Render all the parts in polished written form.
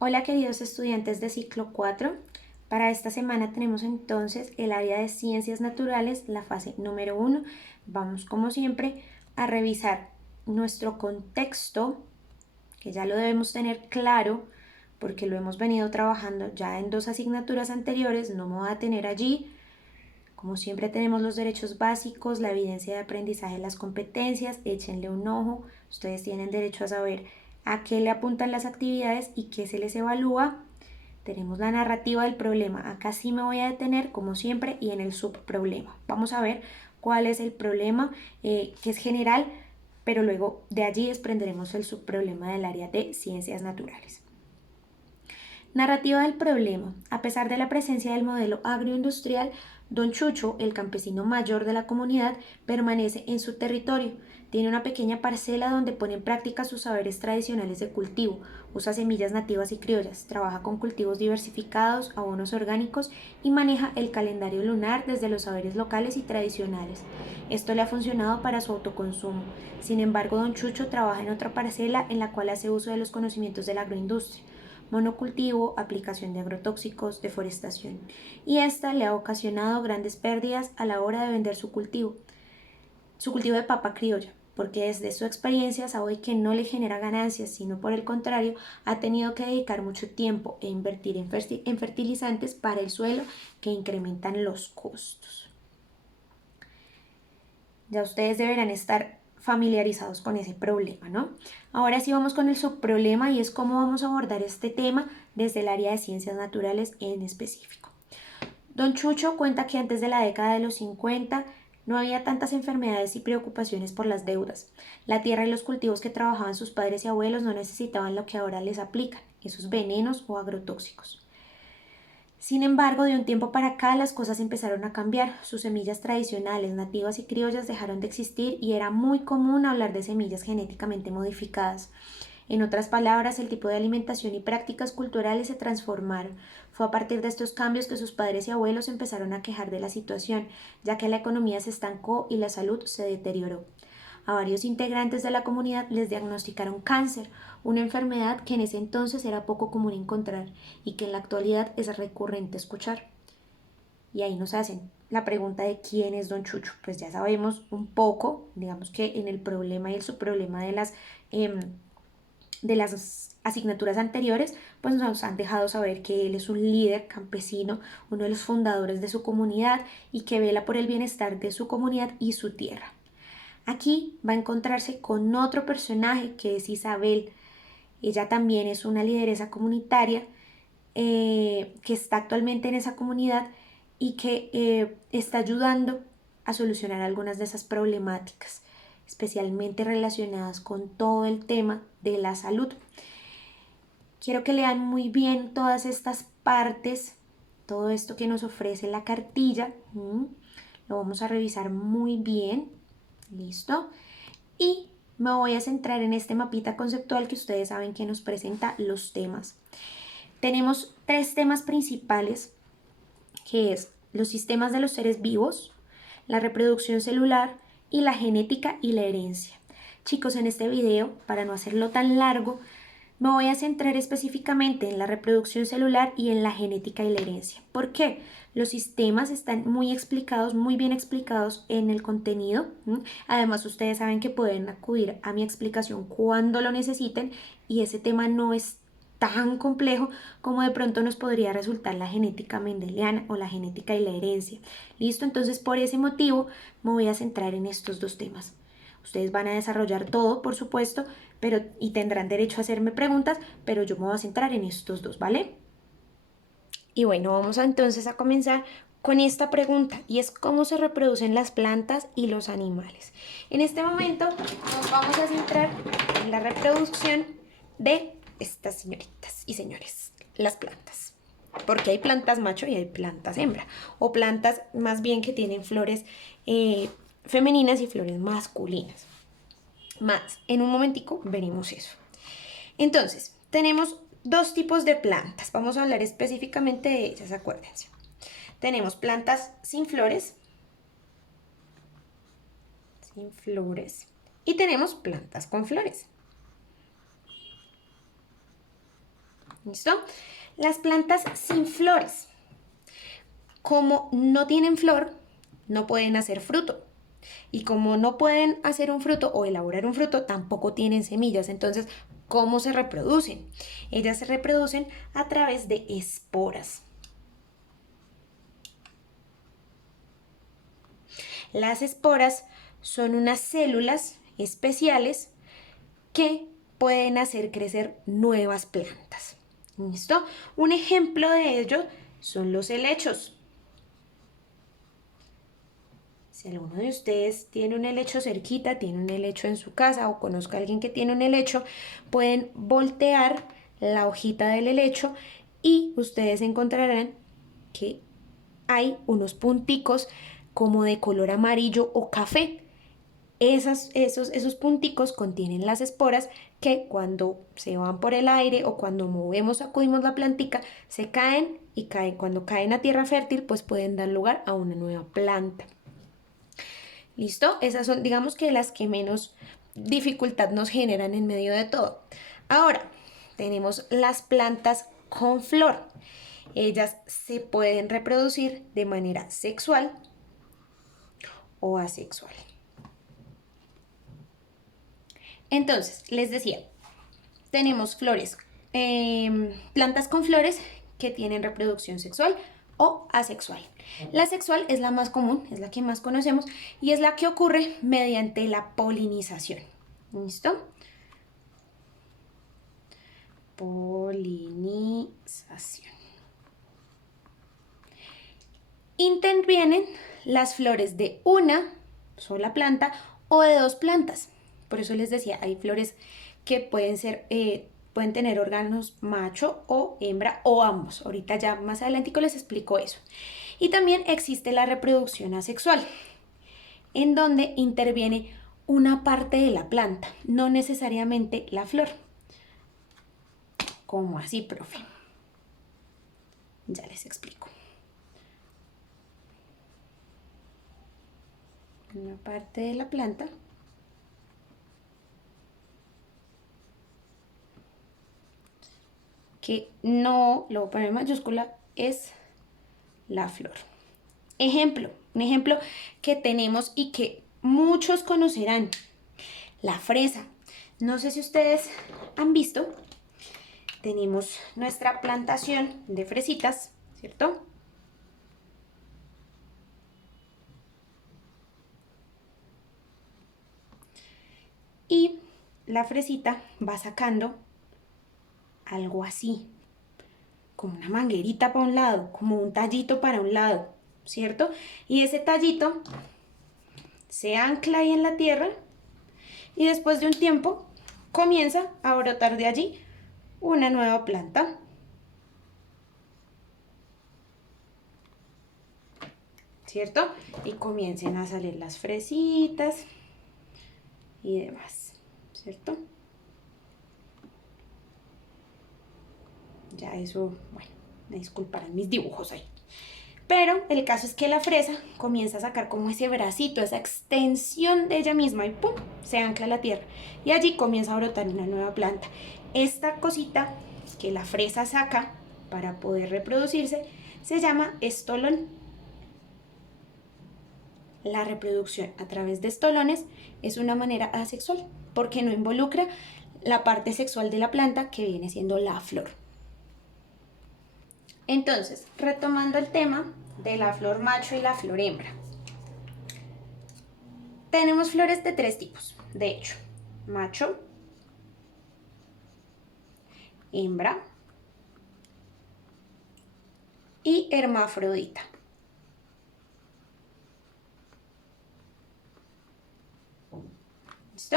Hola queridos estudiantes de ciclo 4. Para esta semana tenemos entonces el área de ciencias naturales, la fase número 1. Vamos como siempre a revisar nuestro contexto, que ya lo debemos tener claro porque lo hemos venido trabajando ya en 2 asignaturas anteriores, no me voy a tener allí. Como siempre tenemos los derechos básicos, la evidencia de aprendizaje, las competencias, échenle un ojo, ustedes tienen derecho a saber a qué le apuntan las actividades y qué se les evalúa. Tenemos la narrativa del problema, acá sí me voy a detener como siempre y en el subproblema. Vamos a ver cuál es el problema que es general, pero luego de allí desprenderemos el subproblema del área de ciencias naturales. Narrativa del problema. A pesar de la presencia del modelo agroindustrial, Don Chucho, el campesino mayor de la comunidad, permanece en su territorio. Tiene una pequeña parcela donde pone en práctica sus saberes tradicionales de cultivo, usa semillas nativas y criollas, trabaja con cultivos diversificados, abonos orgánicos y maneja el calendario lunar desde los saberes locales y tradicionales. Esto le ha funcionado para su autoconsumo. Sin embargo, Don Chucho trabaja en otra parcela en la cual hace uso de los conocimientos de la agroindustria, monocultivo, aplicación de agrotóxicos, deforestación, y esta le ha ocasionado grandes pérdidas a la hora de vender su cultivo de papa criolla, porque desde su experiencia sabe que no le genera ganancias, sino por el contrario, ha tenido que dedicar mucho tiempo e invertir en fertilizantes para el suelo que incrementan los costos. Ya ustedes deberán estar familiarizados con ese problema, ¿no? Ahora sí vamos con el subproblema y es cómo vamos a abordar este tema desde el área de ciencias naturales en específico. Don Chucho cuenta que antes de la década de los 50 no había tantas enfermedades y preocupaciones por las deudas. La tierra y los cultivos que trabajaban sus padres y abuelos no necesitaban lo que ahora les aplican, esos venenos o agrotóxicos. Sin embargo, de un tiempo para acá las cosas empezaron a cambiar. Sus semillas tradicionales, nativas y criollas dejaron de existir y era muy común hablar de semillas genéticamente modificadas. En otras palabras, el tipo de alimentación y prácticas culturales se transformaron. Fue a partir de estos cambios que sus padres y abuelos empezaron a quejar de la situación, ya que la economía se estancó y la salud se deterioró. A varios integrantes de la comunidad les diagnosticaron cáncer, una enfermedad que en ese entonces era poco común encontrar y que en la actualidad es recurrente escuchar. Y ahí nos hacen la pregunta de quién es Don Chucho. Pues ya sabemos un poco, digamos que en el problema y el subproblema de las asignaturas anteriores, pues nos han dejado saber que él es un líder campesino, uno de los fundadores de su comunidad y que vela por el bienestar de su comunidad y su tierra. Aquí va a encontrarse con otro personaje que es Isabel. Ella también es una lideresa comunitaria que está actualmente en esa comunidad y que está ayudando a solucionar algunas de esas problemáticas, especialmente relacionadas con todo el tema de la salud. Quiero que lean muy bien todas estas partes, todo esto que nos ofrece la cartilla. Lo vamos a revisar muy bien. ¿Listo? Y me voy a centrar en este mapita conceptual que ustedes saben que nos presenta los temas. Tenemos 3 temas principales, que es los sistemas de los seres vivos, la reproducción celular y la genética y la herencia. Chicos, en este video, para no hacerlo tan largo, me voy a centrar específicamente en la reproducción celular y en la genética y la herencia. ¿Por qué? Los sistemas están muy explicados, muy bien explicados en el contenido. Además, ustedes saben que pueden acudir a mi explicación cuando lo necesiten y ese tema no es tan complejo como de pronto nos podría resultar la genética mendeliana o la genética y la herencia. ¿Listo? Entonces, por ese motivo, me voy a centrar en estos 2 temas. Ustedes van a desarrollar todo, por supuesto, y tendrán derecho a hacerme preguntas, pero yo me voy a centrar en estos 2, ¿vale? Y bueno, vamos entonces a comenzar con esta pregunta y es cómo se reproducen las plantas y los animales. En este momento nos vamos a centrar en la reproducción de estas señoritas y señores, las plantas. Porque hay plantas macho y hay plantas hembra, o plantas más bien que tienen flores femeninas y flores masculinas. Más, en un momentico veremos eso. Entonces, tenemos 2 tipos de plantas. Vamos a hablar específicamente de ellas, acuérdense. Tenemos plantas sin flores, y tenemos plantas con flores. ¿Listo? Las plantas sin flores, como no tienen flor, no pueden hacer fruto. Y como no pueden hacer un fruto o elaborar un fruto, tampoco tienen semillas. Entonces, ¿cómo se reproducen? Ellas se reproducen a través de esporas. Las esporas son unas células especiales que pueden hacer crecer nuevas plantas. ¿Listo? Un ejemplo de ello son los helechos. Si alguno de ustedes tiene un helecho cerquita, tiene un helecho en su casa o conozca a alguien que tiene un helecho, pueden voltear la hojita del helecho y ustedes encontrarán que hay unos punticos como de color amarillo o café. Esos punticos contienen las esporas que cuando se van por el aire o cuando movemos, sacudimos la plantica, se caen y caen. Cuando caen a tierra fértil, pues pueden dar lugar a una nueva planta. ¿Listo? Esas son, digamos que las que menos dificultad nos generan en medio de todo. Ahora, tenemos las plantas con flor. Ellas se pueden reproducir de manera sexual o asexual. Entonces, les decía, tenemos flores, plantas con flores que tienen reproducción sexual o asexual. La sexual es la más común, es la que más conocemos y es la que ocurre mediante la polinización. ¿Listo? Polinización. Intervienen las flores de una sola planta o de dos plantas. Por eso les decía, hay flores que pueden ser, pueden tener órganos macho o hembra o ambos. Ahorita ya más adelante les explico eso. Y también existe la reproducción asexual, en donde interviene una parte de la planta, no necesariamente la flor. ¿Cómo así, profe? Ya les explico. Una parte de la planta que no, lo voy a poner en mayúscula, es la flor. Un ejemplo que tenemos y que muchos conocerán, la fresa. No sé si ustedes han visto, tenemos nuestra plantación de fresitas, ¿cierto? Y la fresita va sacando algo así, como una manguerita para un lado, como un tallito para un lado, ¿cierto? Y ese tallito se ancla ahí en la tierra y después de un tiempo comienza a brotar de allí una nueva planta. ¿Cierto? Y comiencen a salir las fresitas y demás, ¿cierto? Ya eso, bueno, me disculparán mis dibujos ahí. Pero el caso es que la fresa comienza a sacar como ese bracito, esa extensión de ella misma y ¡pum! Se ancla a la tierra. Y allí comienza a brotar una nueva planta. Esta cosita que la fresa saca para poder reproducirse se llama estolón. La reproducción a través de estolones es una manera asexual porque no involucra la parte sexual de la planta que viene siendo la flor. Entonces, retomando el tema de la flor macho y la flor hembra. Tenemos flores de tres tipos, de hecho, macho, hembra y hermafrodita. ¿Listo?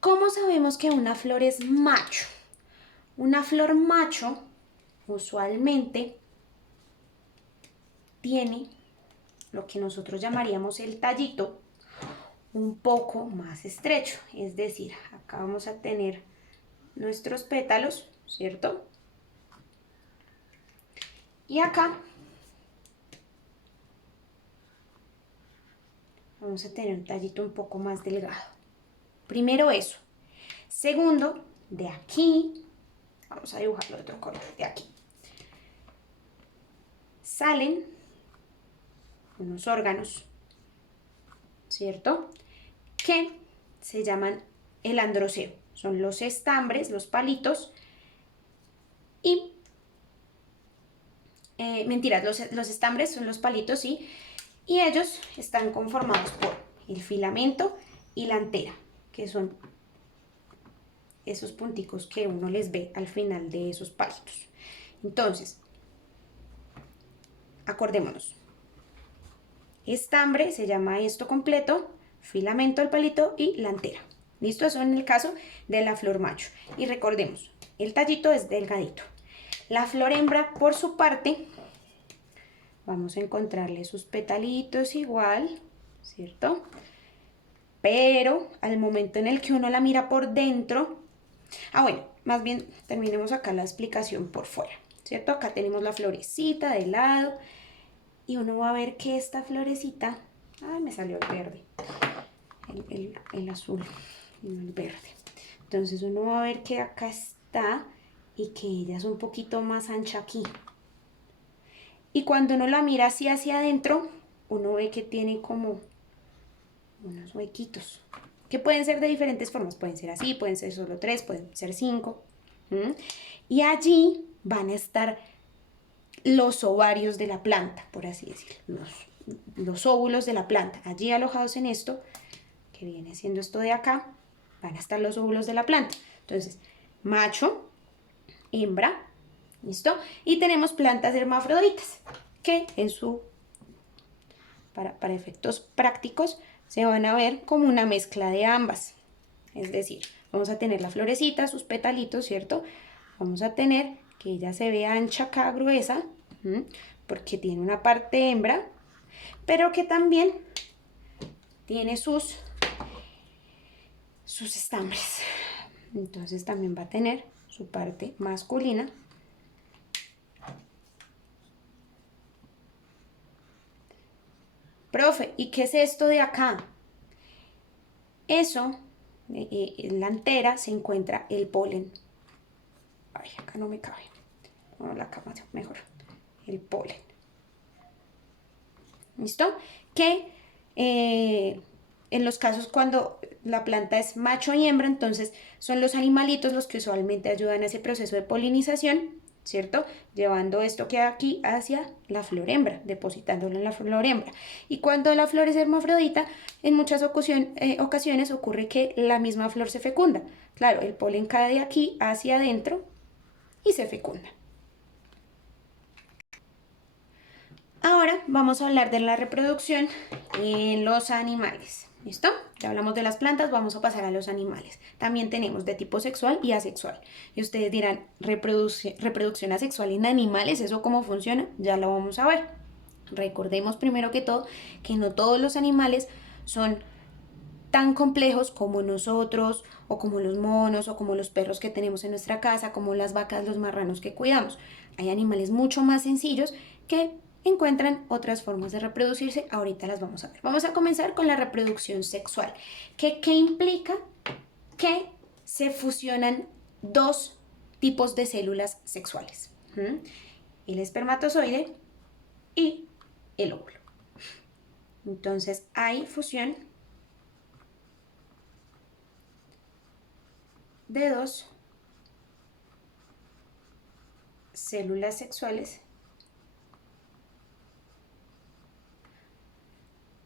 ¿Cómo sabemos que una flor es macho? Una flor macho usualmente tiene lo que nosotros llamaríamos el tallito un poco más estrecho, es decir, acá vamos a tener nuestros pétalos, ¿cierto? Y acá vamos a tener un tallito un poco más delgado. Primero eso. Segundo, de aquí vamos a dibujarlo de otro color, de aquí. Salen unos órganos, ¿cierto? Que se llaman el androceo. Son los estambres, los palitos, y mentiras, los estambres son los palitos, sí, y ellos están conformados por el filamento y la antera, que son esos punticos que uno les ve al final de esos palitos. Entonces, acordémonos, estambre se llama esto completo, filamento el palito y la antera. ¿Listo? Eso en el caso de la flor macho. Y recordemos, el tallito es delgadito. La flor hembra, por su parte, vamos a encontrarle sus petalitos igual, ¿cierto? Pero al momento en el que uno la mira por dentro, bueno, más bien terminemos acá la explicación por fuera, ¿cierto? Acá tenemos la florecita de lado y uno va a ver que esta florecita, me salió el verde, el azul y no el verde. Entonces uno va a ver que acá está y que ella es un poquito más ancha aquí. Y cuando uno la mira así hacia adentro, uno ve que tiene como unos huequitos, que pueden ser de diferentes formas. Pueden ser así, pueden ser solo 3, pueden ser 5. Y allí van a estar los ovarios de la planta, por así decirlo, los óvulos de la planta. Allí alojados en esto, que viene siendo esto de acá, van a estar los óvulos de la planta. Entonces, macho, hembra, ¿listo? Y tenemos plantas hermafroditas, que para efectos prácticos se van a ver como una mezcla de ambas. Es decir, vamos a tener la florecita, sus petalitos, ¿cierto? Vamos a tener que ella se vea ancha acá, gruesa, porque tiene una parte hembra, pero que también tiene sus estambres. Entonces también va a tener su parte masculina. Profe, ¿y qué es esto de acá? Eso, en la antera se encuentra el polen. Ay, acá no me cabe. Bueno, la cama mejor. El polen. ¿Listo? Que en los casos cuando la planta es macho y hembra, entonces son los animalitos los que usualmente ayudan a ese proceso de polinización, ¿cierto? Llevando esto que hay aquí hacia la flor hembra, depositándolo en la flor hembra. Y cuando la flor es hermafrodita, en muchas ocasiones ocurre que la misma flor se fecunda. Claro, el polen cae de aquí hacia adentro y se fecunda. Ahora vamos a hablar de la reproducción en los animales. ¿Listo? Ya hablamos de las plantas, vamos a pasar a los animales. También tenemos de tipo sexual y asexual. Y ustedes dirán, ¿reproducción asexual en animales? ¿Eso cómo funciona? Ya lo vamos a ver. Recordemos primero que todo que no todos los animales son tan complejos como nosotros, o como los monos, o como los perros que tenemos en nuestra casa, como las vacas, los marranos que cuidamos. Hay animales mucho más sencillos que encuentran otras formas de reproducirse. Ahorita las vamos a ver. Vamos a comenzar con la reproducción sexual, que implica que se fusionan dos tipos de células sexuales. El espermatozoide y el óvulo. Entonces hay fusión de dos células sexuales,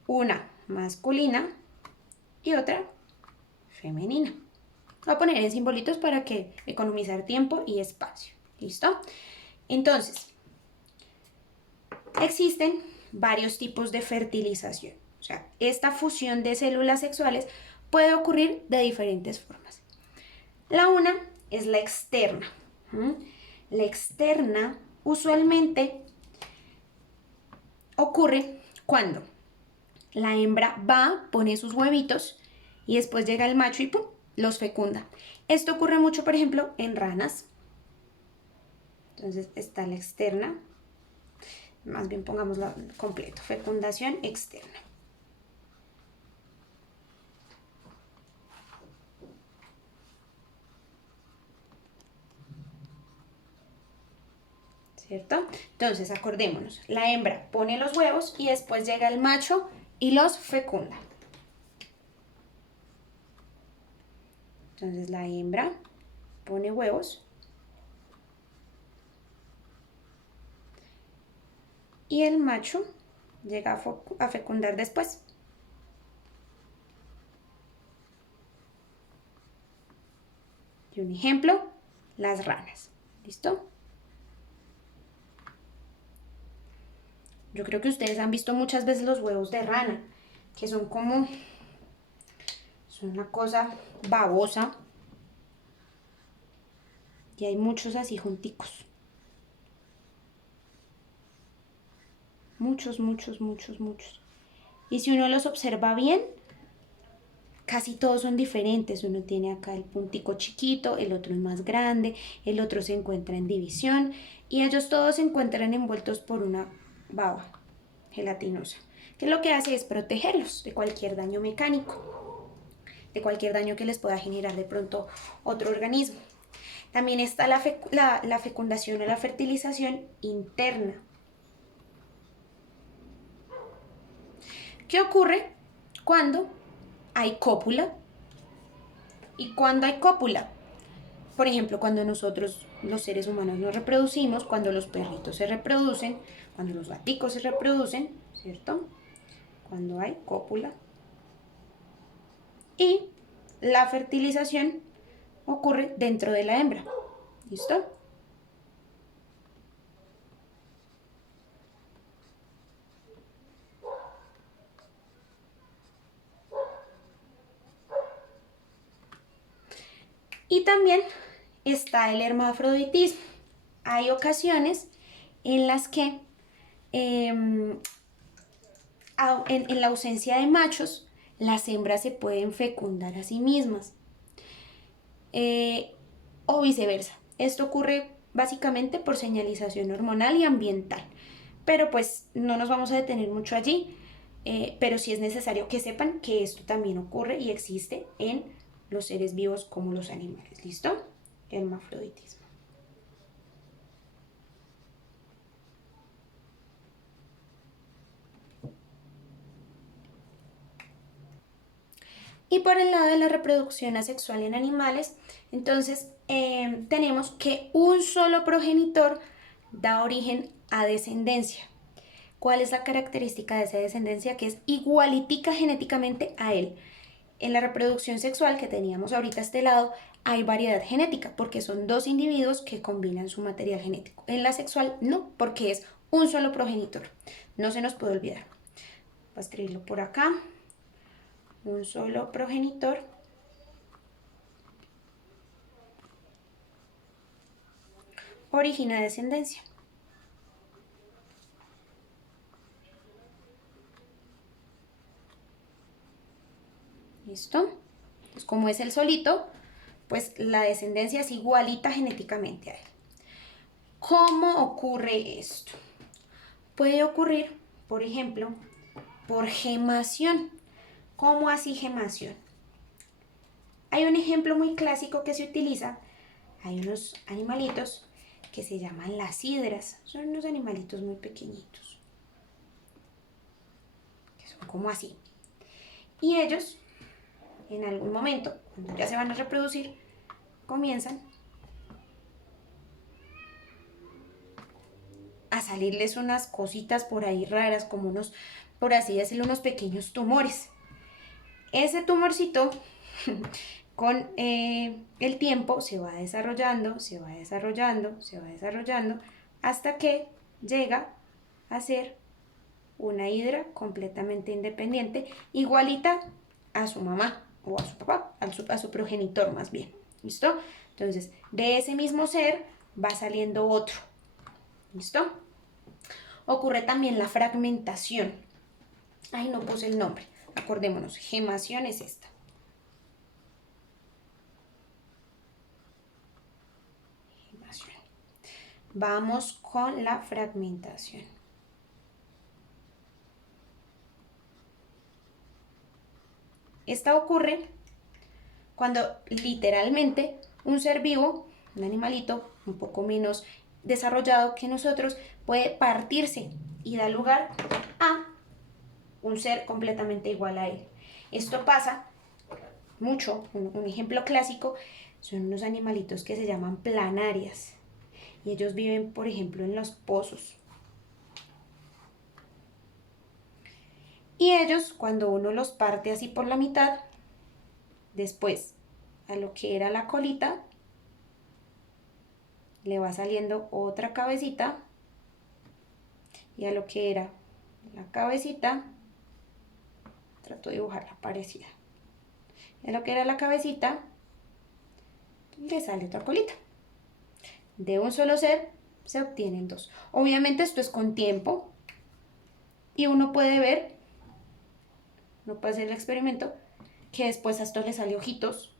una masculina y otra femenina. Voy a poner en simbolitos para que economizar tiempo y espacio. ¿Listo? Entonces, existen varios tipos de fertilización. O sea, esta fusión de células sexuales puede ocurrir de diferentes formas. La una es la externa. La externa usualmente ocurre cuando la hembra va, pone sus huevitos y después llega el macho y ¡pum!, los fecunda. Esto ocurre mucho, por ejemplo, en ranas. Entonces está la externa. Más bien pongámoslo completo. Fecundación externa. ¿cierto? Entonces, acordémonos, la hembra pone los huevos y después llega el macho y los fecunda. Entonces, la hembra pone huevos y el macho llega a fecundar después. Y un ejemplo, las ranas. ¿Listo? Yo creo que ustedes han visto muchas veces los huevos de rana, que son como, son una cosa babosa. Y hay muchos así junticos. Muchos, muchos, muchos, muchos. Y si uno los observa bien, casi todos son diferentes. Uno tiene acá el puntico chiquito, el otro es más grande, el otro se encuentra en división y ellos todos se encuentran envueltos por una baba gelatinosa, que lo que hace es protegerlos de cualquier daño mecánico, de cualquier daño que les pueda generar de pronto otro organismo. También está la fecundación o la fertilización interna. ¿Qué ocurre cuando hay cópula? ¿Y cuando hay cópula? Por ejemplo, cuando nosotros, los seres humanos, nos reproducimos, cuando los perritos se reproducen, cuando los gaticos se reproducen, ¿cierto? Cuando hay cópula. Y la fertilización ocurre dentro de la hembra. ¿Listo? Y también está el hermafroditismo. Hay ocasiones en las que en la ausencia de machos, las hembras se pueden fecundar a sí mismas. O viceversa. Esto ocurre básicamente por señalización hormonal y ambiental. Pero pues no nos vamos a detener mucho allí, pero sí es necesario que sepan que esto también ocurre y existe en los seres vivos como los animales. ¿Listo? Hermafroditismo. Y por el lado de la reproducción asexual en animales, entonces tenemos que un solo progenitor da origen a descendencia. ¿Cuál es la característica de esa descendencia? Que es igualitica genéticamente a él. En la reproducción sexual que teníamos ahorita a este lado, hay variedad genética porque son dos individuos que combinan su material genético. En la sexual no, porque es un solo progenitor. No se nos puede olvidar. Voy a escribirlo por acá. Un solo progenitor origina descendencia. ¿Listo? Pues como es el solito, pues la descendencia es igualita genéticamente a él. ¿Cómo ocurre esto? Puede ocurrir, por ejemplo, por gemación. ¿Cómo así gemación? Hay un ejemplo muy clásico que se utiliza. Hay unos animalitos que se llaman las hidras. Son unos animalitos muy pequeñitos, que son como así. Y ellos, en algún momento, cuando ya se van a reproducir, comienzan a salirles unas cositas por ahí raras, como unos, por así decirlo, unos pequeños tumores. Ese tumorcito con el tiempo se va desarrollando, se va desarrollando, se va desarrollando, hasta que llega a ser una hidra completamente independiente, igualita a su mamá o a su papá, a su progenitor más bien. ¿Listo? Entonces, de ese mismo ser va saliendo otro. ¿Listo? Ocurre también la fragmentación. Ay, no puse el nombre. Acordémonos, gemación es esta. Gemación. Vamos con la fragmentación. Esta ocurre cuando literalmente un ser vivo, un animalito un poco menos desarrollado que nosotros puede partirse y dar lugar a un ser completamente igual a él. Esto pasa mucho, un ejemplo clásico son unos animalitos que se llaman planarias y ellos viven, por ejemplo, en los pozos. Y ellos, cuando uno los parte así por la mitad, después a lo que era la colita, le va saliendo otra cabecita, y a lo que era la cabecita, trato de dibujarla parecida, y a lo que era la cabecita, le sale otra colita. De un solo ser se obtienen dos. Obviamente esto es con tiempo, y uno puede ver, no puede hacer el experimento, que después a esto le sale ojitos,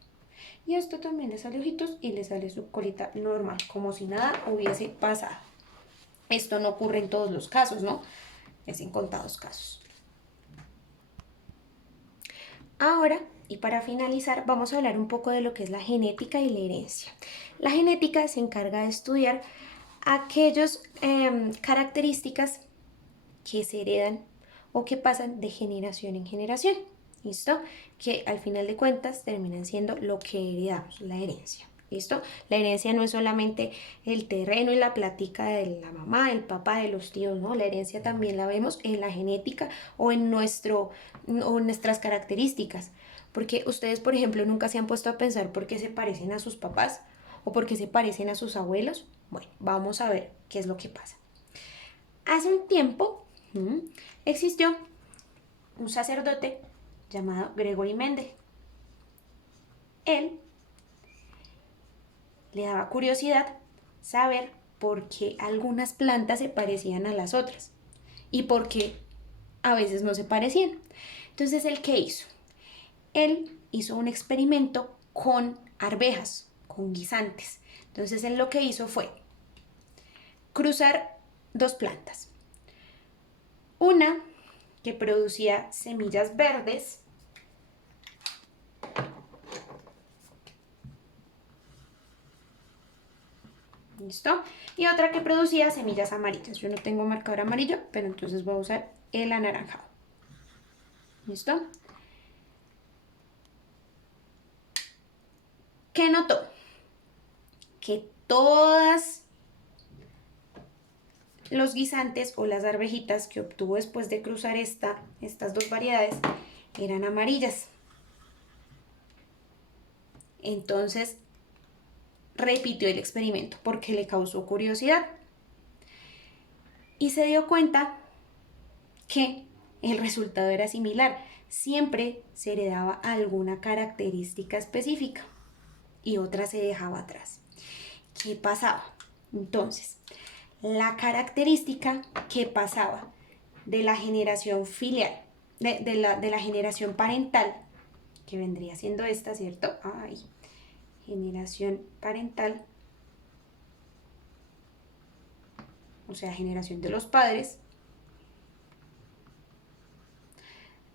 y a esto también le sale ojitos y le sale su colita normal, como si nada hubiese pasado. Esto no ocurre en todos los casos, ¿no? Es en contados casos. Ahora, y para finalizar, vamos a hablar un poco de lo que es la genética y la herencia. La genética se encarga de estudiar aquellas características que se heredan o que pasan de generación en generación. ¿Listo? Que al final de cuentas terminan siendo lo que heredamos, la herencia. ¿Listo? La herencia no es solamente el terreno y la plática de la mamá, el papá, de los tíos, ¿no? La herencia también la vemos en la genética o en nuestras características. Porque ustedes, por ejemplo, nunca se han puesto a pensar por qué se parecen a sus papás o por qué se parecen a sus abuelos. Bueno, vamos a ver qué es lo que pasa. Hace un tiempo existió un sacerdote llamado Gregory Mendel. Él le daba curiosidad saber por qué algunas plantas se parecían a las otras y por qué a veces no se parecían. Entonces, ¿él qué hizo? Él hizo un experimento con arvejas, con guisantes. Entonces, él lo que hizo fue cruzar dos plantas. Una que producía semillas verdes ¿listo? Y otra que producía semillas amarillas. Yo no tengo marcador amarillo, pero entonces voy a usar el anaranjado. ¿Listo? ¿Qué notó? Que todas los guisantes o las arvejitas que obtuvo después de cruzar estas dos variedades eran amarillas. Entonces repitió el experimento porque le causó curiosidad y se dio cuenta que el resultado era similar. Siempre se heredaba alguna característica específica y otra se dejaba atrás. ¿Qué pasaba? Entonces, la característica que pasaba de la generación filial, de la generación parental, que vendría siendo esta, ¿cierto? Generación parental, o sea, generación de los padres,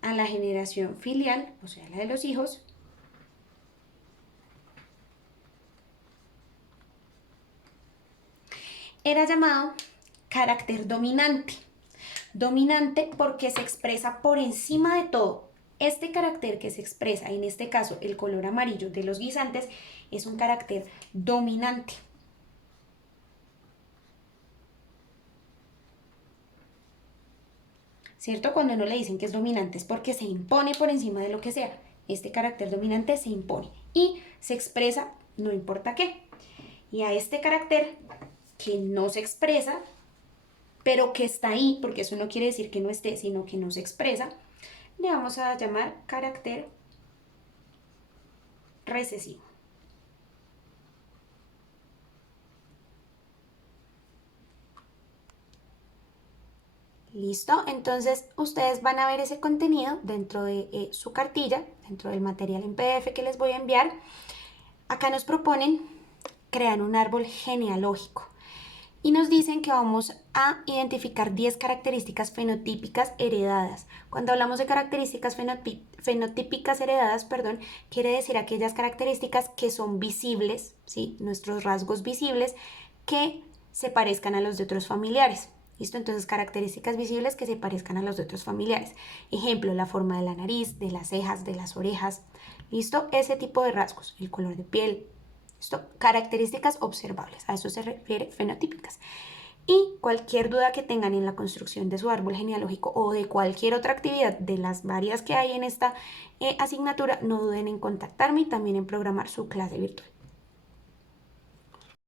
a la generación filial, o sea, la de los hijos, era llamado carácter dominante. Dominante porque se expresa por encima de todo. Este carácter que se expresa, en este caso el color amarillo de los guisantes, es un carácter dominante. ¿Cierto? Cuando no le dicen que es dominante es porque se impone por encima de lo que sea. Este carácter dominante se impone y se expresa no importa qué. Y a este carácter que no se expresa, pero que está ahí, porque eso no quiere decir que no esté, sino que no se expresa, le vamos a llamar carácter recesivo. ¿Listo? Entonces ustedes van a ver ese contenido dentro de su cartilla, dentro del material en PDF que les voy a enviar. Acá nos proponen crear un árbol genealógico y nos dicen que vamos a identificar 10 características fenotípicas heredadas. Cuando hablamos de características fenotípicas heredadas, quiere decir aquellas características que son visibles, ¿sí? Nuestros rasgos visibles que se parezcan a los de otros familiares. ¿Listo? Entonces, características visibles que se parezcan a los de otros familiares. Ejemplo, la forma de la nariz, de las cejas, de las orejas. ¿Listo? Ese tipo de rasgos, el color de piel. ¿Listo? Características observables, a eso se refiere fenotípicas. Y cualquier duda que tengan en la construcción de su árbol genealógico o de cualquier otra actividad de las varias que hay en esta asignatura, no duden en contactarme y también en programar su clase virtual.